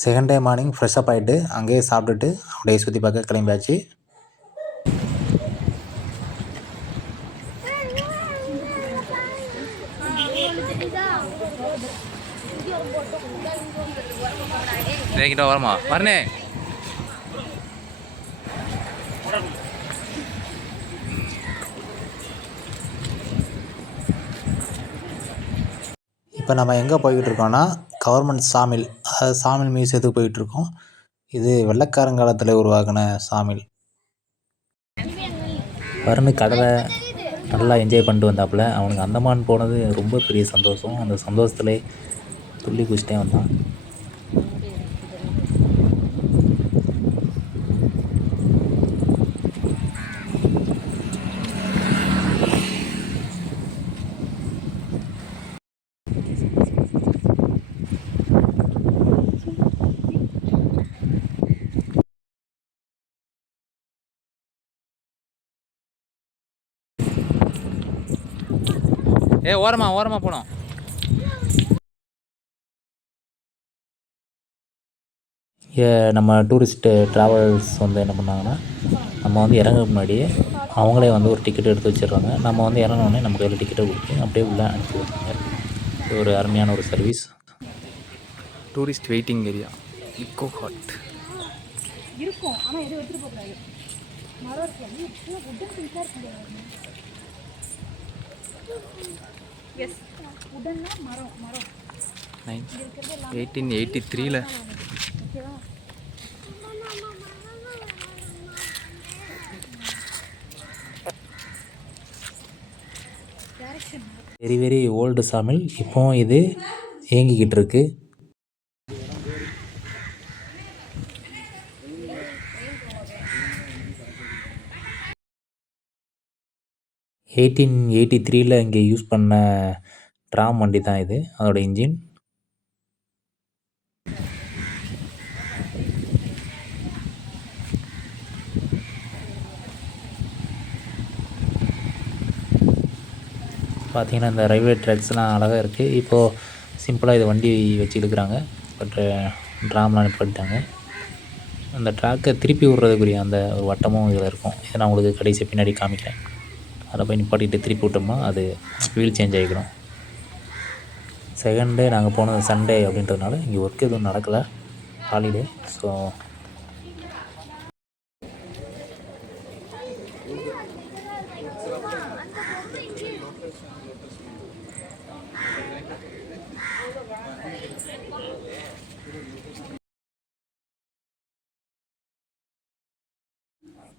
Second day morning fresh up ஆகிட்டு அங்கேயே சாப்பிட்டுட்டு அப்படியே சுற்றி பார்க்க கிளம்பியாச்சு. கிட்ட வரமா வரனே இப்போ நம்ம எங்கே போய்கிட்டு இருக்கோம்னா கவர்மெண்ட் சாமில், அதாவது சாமில் மியூசியத்துக்கு போயிட்டுருக்கோம். இது வெள்ளைக்காரங்காலத்தில் உருவாக்கின சாமில். வரனு கடலை நல்லா என்ஜாய் பண்ணிட்டு வந்தாப்புல. அவனுக்கு அந்தமான் போனது ரொம்ப பெரிய சந்தோஷம். அந்த சந்தோஷத்துலேயே துள்ளி குதிச்சிட்டே வந்தான். ஓரமாக போனோம். நம்ம டூரிஸ்ட்டு ட்ராவல்ஸ் வந்து என்ன பண்ணாங்கன்னா, நம்ம வந்து இறங்க முன்னாடியே அவங்களே வந்து ஒரு டிக்கெட் எடுத்து வச்சிடுறாங்க. நம்ம வந்து இறங்கினோடனே நம்ம கையில் டிக்கெட்டை கொடுத்து அப்படியே உள்ளே அனுப்பி விட்றாங்க. இது ஒரு அருமையான ஒரு service. Tourist waiting area eco hot இருக்கும். ஆனால் எதுவும் எடுத்துகிட்டு போகக்கூடாது. மரம் இருக்கு. உடன் பிங்காக இருக்கு. எஸ், உடன்னா மரம். 1883 ஓகேவா? Very very old sawmill. இப்போ இது இயங்கிக்கிட்டு இருக்கு. எயிட்டீன் 83 இங்கே யூஸ் பண்ண ட்ராம் வண்டி தான் இது, அதோட இன்ஜின். பார்த்திங்கன்னா இந்த ரயில்வே ட்ராக்ஸ்லாம் அழகாக இருக்குது. இப்போது சிம்பிளாக இது வண்டி வச்சு இழுக்கிறாங்க. பட் ட்ராம்லாம் நிப்பாட்டிட்டாங்க. அந்த ட்ராக்கை திருப்பி விட்றதுக்குரிய அந்த ஒரு வட்டமும் இதில் இருக்கும். இதை நான் உங்களுக்கு கடைசி பின்னாடி காமிக்கிறேன். அதில் போய் நிப்பாட்டிட்டு திருப்பி விட்டோம்னா அது வீல் சேஞ்ச் ஆகிக்கணும். செகண்ட் டே நாங்கள் போனது சண்டே அப்படின்றதுனால இங்கே ஒர்க் எதுவும் நடக்கலை, ஹாலிடே. ஸோ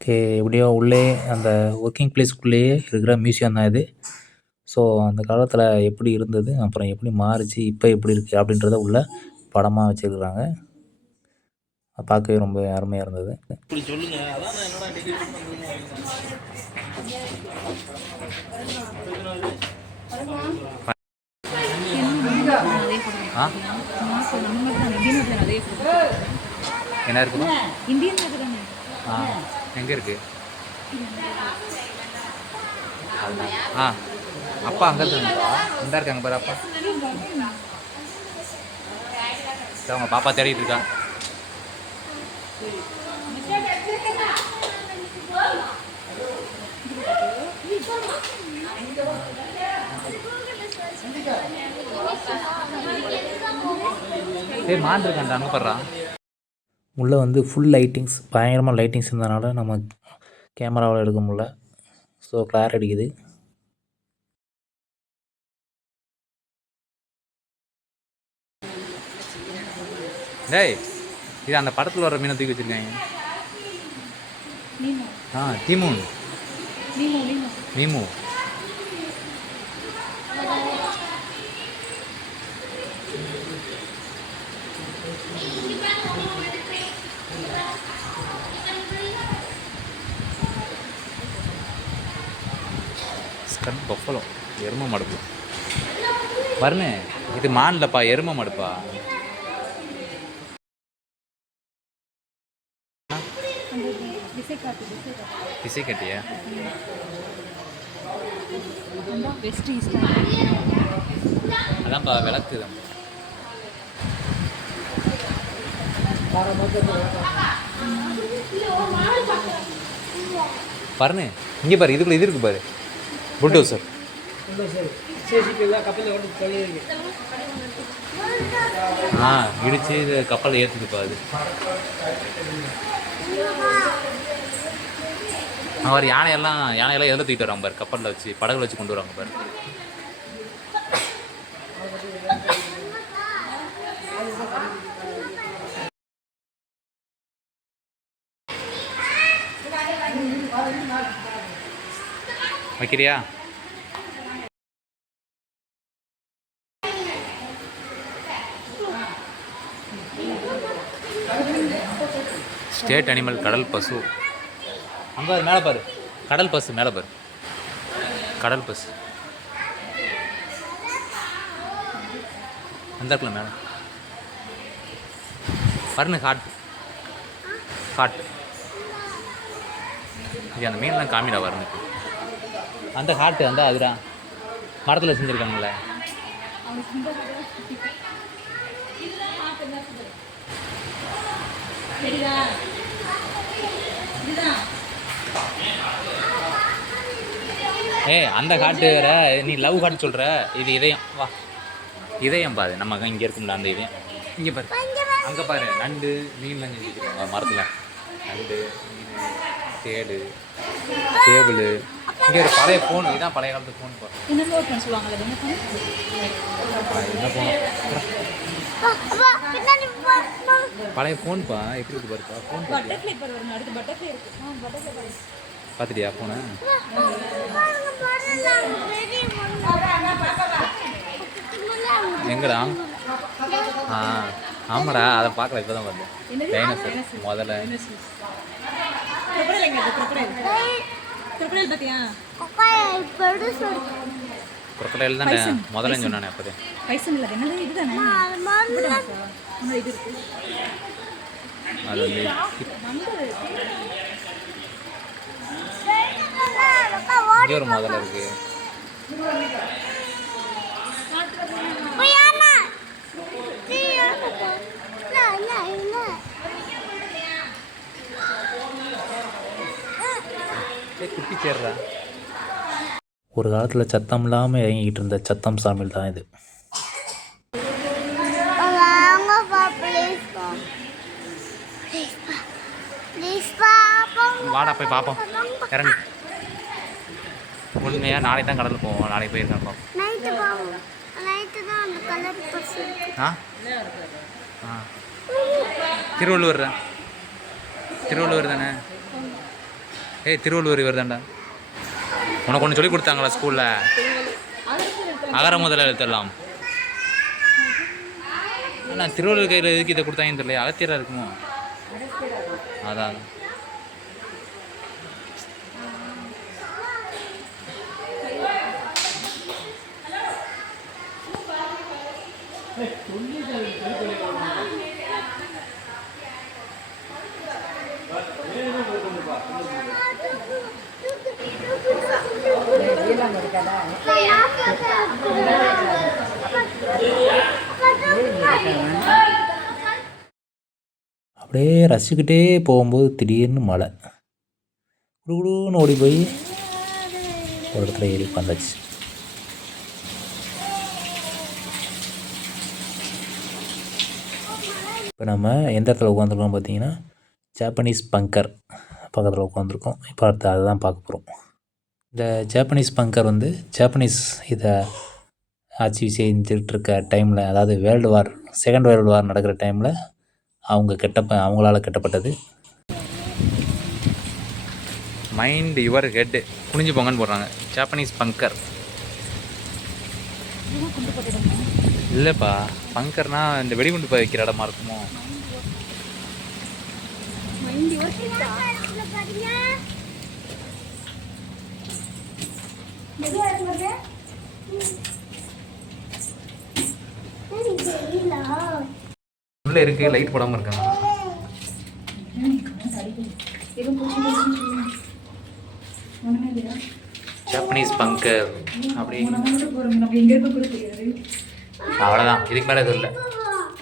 ஓகே, எப்படியோ உள்ளே அந்த ஒர்க்கிங் பிளேஸ்க்குள்ளேயே இருக்கிற மியூசியம் தான் இது. ஸோ அந்த காலத்தில் எப்படி இருந்தது, அப்புறம் எப்படி மாறிச்சு, இப்போ எப்படி இருக்குது அப்படின்றத உள்ள படமாக வச்சுருக்குறாங்க. பார்க்கவே ரொம்ப அருமையாக இருந்தது. என்ன இருக்குமா? இந்தியன் எங்கே இருக்குது? அப்பா அங்கே இருந்தா இந்த இருக்காங்க பாரு. அப்பா அவங்க பாப்பா தேடிட்டு இருக்கா. மான் இருக்கான்டா, அங்கே படுறான். உள்ளே வந்து ஃபுல் லைட்டிங்ஸ், பயங்கரமாக லைட்டிங்ஸ் இருந்ததுனால நம்ம கேமராவில் எடுக்க முடியல. ஸோ கிளார் அடிக்குது. டேய், இது அந்த படத்தில் வர மீனை தூக்கி வச்சுருக்காங்க. தீமூன் மீமு. ஸ்கன் பஃபலோ, எரும மடுப்பு. வரனே, இது மான்லப்பா, எரும மடுப்பா. திசை கட்டியா? அதான்ப்பா விளக்கு தான். பாருன்னு இங்கே பாரு, இதுக்குள்ள இது இருக்கு பாரு, புல்டோசர். இடிச்சு இது கப்பலில் ஏற்றுக்குப்பா. அது அவர் யானையெல்லாம் எதில் தூக்கிட்டு வராங்க பாரு, கப்பலில் வச்சு படகுல வச்சு கொண்டு வராங்க பாரு. வைக்கிறியா? ஸ்டேட் அனிமல் கடல் பசு. அங்கே மேலே பாரு, கடல் பசு மேலே பாரு, கடல் பசு அந்த இடத்துல மேலே பாருங்க. ஹாட் இது அந்த மீன்லாம் காமிடா வரணுக்கு. அந்த ஹாட்டு அந்த அதுடா மரத்தில் செஞ்சுருக்காங்களே. அந்த காட்டு வேற, நீ லவ் காட்டு சொல்கிற. இது இதயம். வா, இதயம் பாரு, நம்ம இங்கே இருக்கும்ல அந்த இதயம். இங்கே பாரு, அங்கே பாரு, நண்டு மீன்லாம் செஞ்சுருக்காங்க மரத்தில். நண்டு, மீன், தேடு, டேபிள். இங்கே ஒரு பழைய ஃபோன், இதுதான் பழைய காலத்து ஃபோன் பாரு. என்ன ஃபோன்? பழைய ஃபோன்பா, எப்படி இருக்கு பாருப்பா. ஃபோன் பார்த்துட்டியா ஃபோனை? எங்கடா? ஆமாடா, அதை பார்க்கல, இப்போ தான் வந்தேன். டைனோசர் முதல்ல. குரக்கடையில் தான் முதல்ல சொன்னானே அப்போதே. அது வந்து இங்கே ஒரு முதல்ல இருக்கு. குட்டி சேர்றா. ஒரு காலத்தில் சத்தம் இல்லாமல் இறங்கிக்கிட்டு இருந்த சத்தம் சாமியில் தான் இது. வாடா போய் பார்ப்போம், இறங்கு. உண்மையா நாளைக்கு தான் கடலுக்கு போவோம். நாளைக்கு போயிருக்கேன் பார்ப்போம். திருவள்ளுவர் தானே? திருவள்ளுவர் இவர் தான்டா. உனக்கு ஒன்று சொல்லி கொடுத்தாங்களா ஸ்கூலில்? அகர முதல எழுத்தெல்லாம். ஆனால் திருவள்ளுவர் கையில் எதுக்கு இதை கொடுத்தாங்கன்னு தெரியல. அகத்தியராக இருக்குமோ? அதான். அப்படியே ரசிச்சுக்கிட்டே போகும்போது திடீர்னு மழை. குடுகுடுன்னு ஓடி போய் ஒரு இடத்துல ஏறி உட்காந்தாச்சு. இப்போ நம்ம எந்த இடத்துல உட்காந்துருக்கோம் பார்த்தீங்கன்னா, ஜாப்பனீஸ் பங்கர் பக்கத்தில் உட்காந்துருக்கோம். இப்போ அடுத்து அதை தான் பார்க்க போகிறோம். இந்த ஜாப்பனீஸ் பங்கர் வந்து ஜாப்பனீஸ் இதை ஆட்சி செஞ்சுட்டு இருக்க டைமில், அதாவது செகண்ட் வேர்ல்டு வார் நடக்கிற டைமில் அவங்களால கட்டப்பட்டது. மைண்ட் யுவர் ஹெட், குனிஞ்சு போங்கன்னு போடுறாங்க. ஜாப்பனீஸ் பங்கர் இல்லைப்பா, பங்கர்னா இந்த வெடிகுண்டு வைக்கிற இடமா இருக்குமோ? உள்ள இருக்கு, லைட் போடாம இருக்காங்க. ஜாப்பனீஸ் பங்கர் அப்படி அவ்வளோதான். இதுக்கு மேலே எதுவும் இல்லை.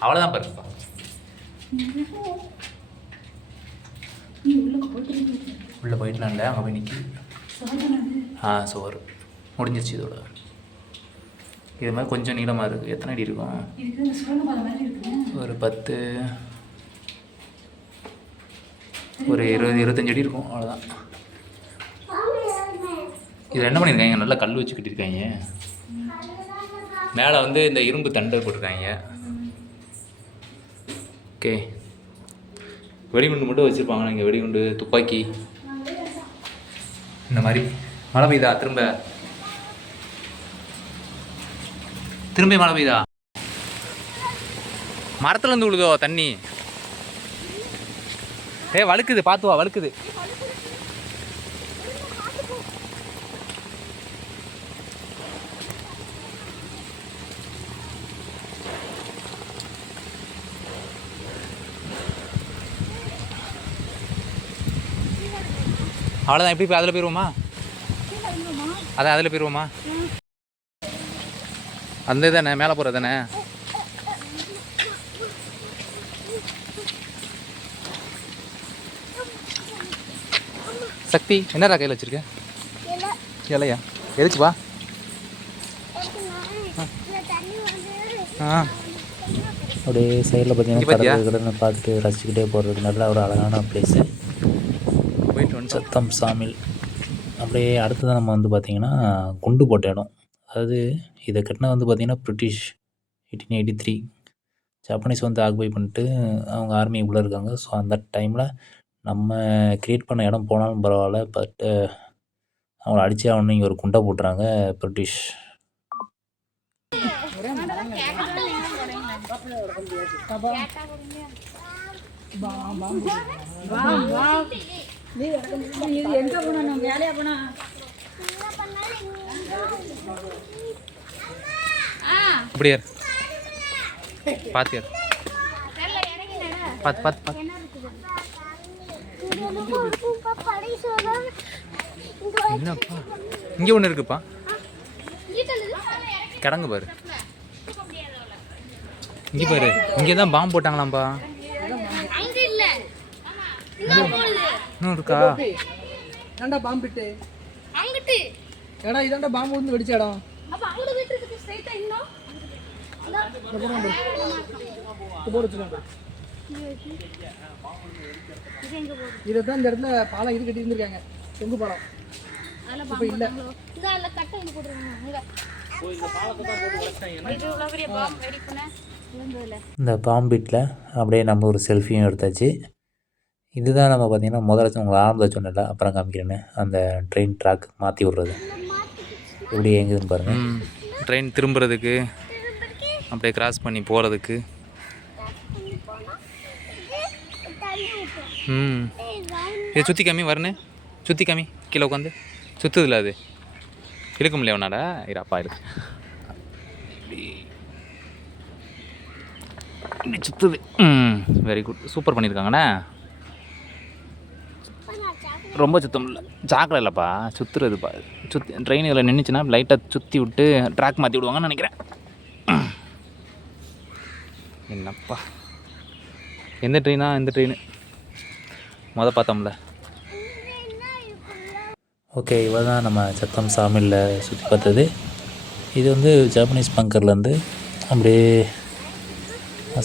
அவ்வளோதான் பாருப்பா. உள்ளே போயிடலாம் இல்லை அங்கே போய் நிற்கி சோறு முடிஞ்சிருச்சு இதோட. இது மாதிரி கொஞ்சம் நீளமாக இருக்குது. எத்தனை அடி இருக்கும்? ஒரு 10 ஒரு 20-25 அடி இருக்கும், அவ்வளோதான். இதில் என்ன பண்ணியிருக்காங்க, நல்லா கல் வச்சு கட்டியிருக்காங்க. மேலே வந்து இந்த இரும்பு தண்டை போட்டிருக்காங்க. ஓகே, வெடிகுண்டு மட்டும் வச்சுருப்பாங்க இங்கே, வெடிகுண்டு, துப்பாக்கி இந்த மாதிரி. மழை பெய்யுதா? திரும்ப மழை பெய்யுதா? மரத்துலேருந்து விழுதோ தண்ணி? வழுக்குது, பார்த்து வா, வழுக்குது. அவ்வளோதான். எப்படி அதில் போயிடுவோமா? அதான் அதில் போயிடுவோமா? அந்த தானே மேலே போகிறது தானே? சக்தி என்னடா கையில் வச்சிருக்க? இலையா? எதுக்குப்பா? அப்படியே சைடில் பார்த்தீங்கன்னா கடனை பார்த்துட்டு ரசிச்சுக்கிட்டே போகிறது நல்ல ஒரு அழகான பிளேஸு. சத்தம் சாமில். அப்படியே அடுத்ததான் நம்ம வந்து பார்த்திங்கன்னா குண்டு போட்ட இடம். அதாவது இதை கட்டினா வந்து பார்த்திங்கன்னா பிரிட்டிஷ் 1883 ஜப்பனீஸ் வந்து ஆக்குபை பண்ணிட்டு அவங்க ஆர்மி உள்ளே இருக்காங்க. ஸோ அந்த டைமில் நம்ம க்ரியேட் பண்ண இடம் போனாலும் பரவாயில்ல, பட் அவங்கள அடித்தே ஆகணும், இங்கே ஒரு குண்டை போட்டுறாங்க பிரிட்டிஷ். எங்க போனா வேலையா போனா இப்படியா பாத்தியா? பார்த்து பார்த்து பார்த்து. என்னப்பா இங்கே ஒன்று இருக்குப்பா, கிடங்கு பாரு. இங்கே பாரு, இங்கே தான் பாம்பு போட்டாங்களாம்ப்பா. இன்னும் இருக்கா? ஏன்டா பாம்பு பிட்டு அங்கிட்டு ஏடா இதான்டா பாம்பு வந்து வெடிச்ச இடம். அப்ப அங்க வீட்டு இருக்கு ஸ்ட்ரைட்டா இன்னும் இதான் இந்த இடத்துல பாலம் இது கட்டி இருந்திருக்காங்க, தொங்கு பாலம். இப்ப இல்ல இந்த பாம்பிட்டில் அப்படியே நம்ம ஒரு செல்ஃபியும் எடுத்தாச்சு. இதுதான் நம்ம பார்த்திங்கன்னா முதல்ல உங்களை ஆரம்பத்தில் சொன்னல, அப்புறம் காமிக்கிறேன்னு, அந்த ட்ரெயின் ட்ராக் மாற்றி விட்றது எப்படி எங்குதுன்னு பாருங்கள். ட்ரெயின் திரும்புறதுக்கு அப்படியே கிராஸ் பண்ணி போகிறதுக்கு. இதை சுற்றி காமி வரணும், சுற்றி காமி கீழே உட்காந்து சுற்றுதில்ல, அது இழுக்க முடியல உன்னாடா. இருப்பா இருக்கு, இப்படி சுற்றுது. வெரி குட், சூப்பர் பண்ணியிருக்காங்கண்ணே. ரொம்ப சுத்தம் இல்லை, சாக்கடை இல்லைப்பா, சுற்றுறதுப்பா. ட்ரெயின் இதில் நின்றுச்சுன்னா லைட்டாக சுற்றி விட்டு ட்ராக் மாற்றி விடுவாங்கன்னு நினைக்கிறேன். என்னப்பா எந்த ட்ரெயினா? இந்த ட்ரெயின் பார்த்தோம்ல. ஓகே, இவ்வளோ தான் நம்ம சத்தம் சாமியில் சுற்றி பார்த்தது. இது வந்து ஜப்பனீஸ் பங்கர்லேருந்து அப்படியே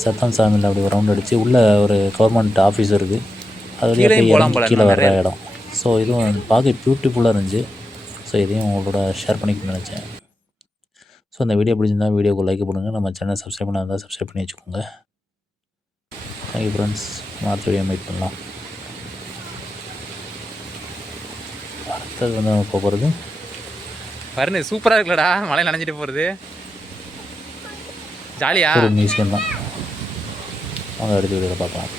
சத்தம் சாமியில் அப்படி ஒரு ரவுண்ட் அடித்து உள்ளே ஒரு கவர்மெண்ட் ஆஃபீஸ் இருக்குது, அது வழியாக கீழே வர்ற இடம். ஸோ இதுவும் பார்க்க பியூட்டிஃபுல்லாக இருந்துச்சு. ஸோ இதையும் உங்களோட ஷேர் பண்ணிக்கணும்னு நினச்சேன். ஸோ அந்த வீடியோ பிடிச்சிருந்தா வீடியோக்கு லைக் பண்ணுங்கள், நம்ம சேனல் சப்ஸ்கிரைப் பண்ணால் இருந்தால் சப்ஸ்கிரைப் பண்ணி வச்சுக்கோங்க. தேங்க்யூ ஃப்ரெண்ட்ஸ், மாற்ற வீடியோ மீட் பண்ணலாம். அடுத்தது வந்து நம்ம போகிறது பாருங்க, சூப்பராக இருக்குல்லடா, மழை நனைஞ்சிட்டு போகிறது, ஜாலியா ஒரு மியூசியம் தான். அவங்க அடுத்த வீடியோவில் பார்க்கலாம்.